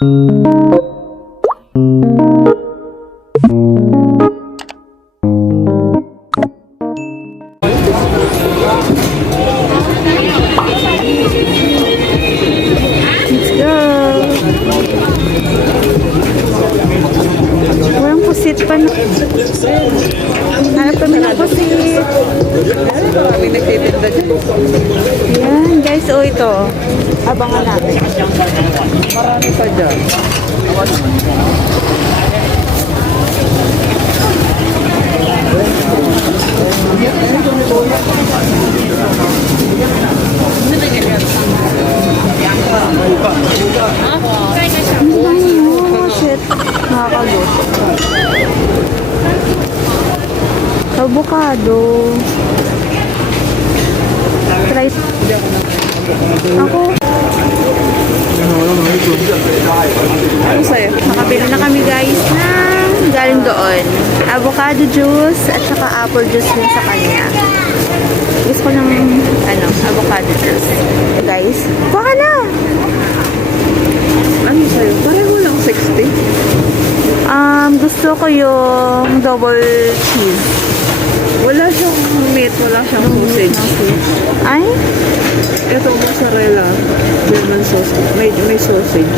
Walang pusit pa na. Hanap kami ng pusit. Kami nagtitinda dyan. Yan guys, oh ito. Abangan natin. Marami pa dyan. Oh, shit. Nakakagusto. Avocado. Try. Ako. Ano sa'yo? Nakabili na kami guys ng galing doon. Avocado juice at saka apple juice yun sa kanya. Gusto ko ng avocado juice. Guys, baka na! Ano sa'yo? Pareho lang 60. Gusto ko yung double cheese. Wala siyang meat, wala siyang sausage. Ay? Ito mozzarella, German sausage. May sausage.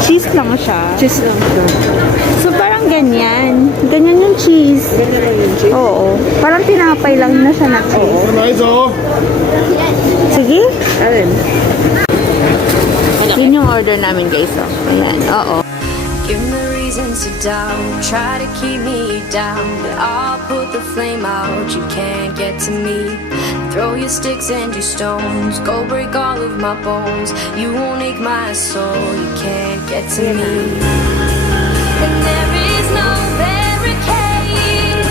Cheese lang siya. Cheese lang siya. So parang ganyan. Ganyan yung cheese. Ganyan lang yung cheese. Oo. Parang tinapay lang na siya na cheese. Sige. Alin? Yun yung order namin guys. Oh. Ayan. Oo. Give me reasons to doubt, try to keep me down, but I'll put the flame out, you can't get to me. Throw your sticks and your stones, go break all of my bones, you won't ache my soul, you can't get to me. And there is no barricade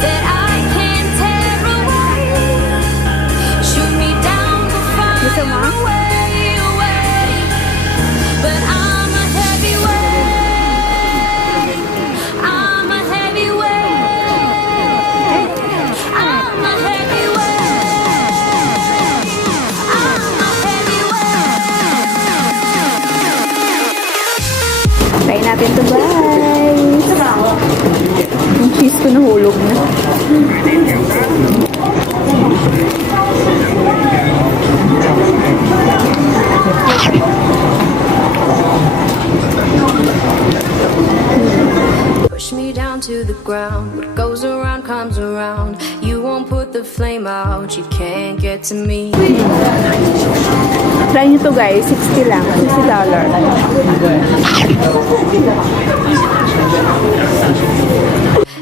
that I can tear away. Shoot me down to fire away, away. But I'm a heavyweight. I'm a heavyweight. I'm a heavyweight. I'm a heavyweight. Try natin to guys. Yung cheese ko nahulog na. Push me down to the ground. What goes around comes around. You won't put the flame out. You can't get to me. Try nyo to guys. 60 lang. $60.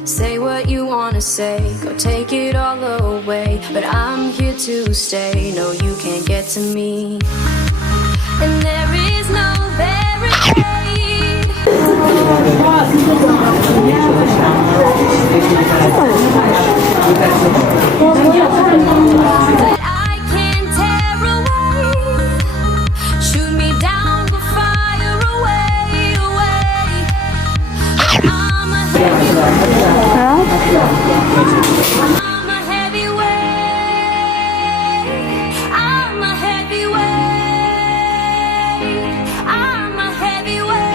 Say what you wanna say. Go take it all away. But I'm here to stay. No, you can't get to me. And there is no barricade that I can tear away. Shoot me down, but fire away, away. I'm a heavyweight. Ha? I'm a heavyweight. I'm a heavyweight. I'm a heavyweight.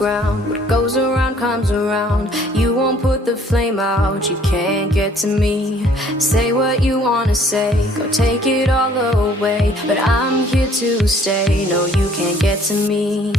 Ground. What goes around comes around. You won't put the flame out. You can't get get to me. Say what you wanna say, go take it all away, but I'm here to stay. No, you can't get to me.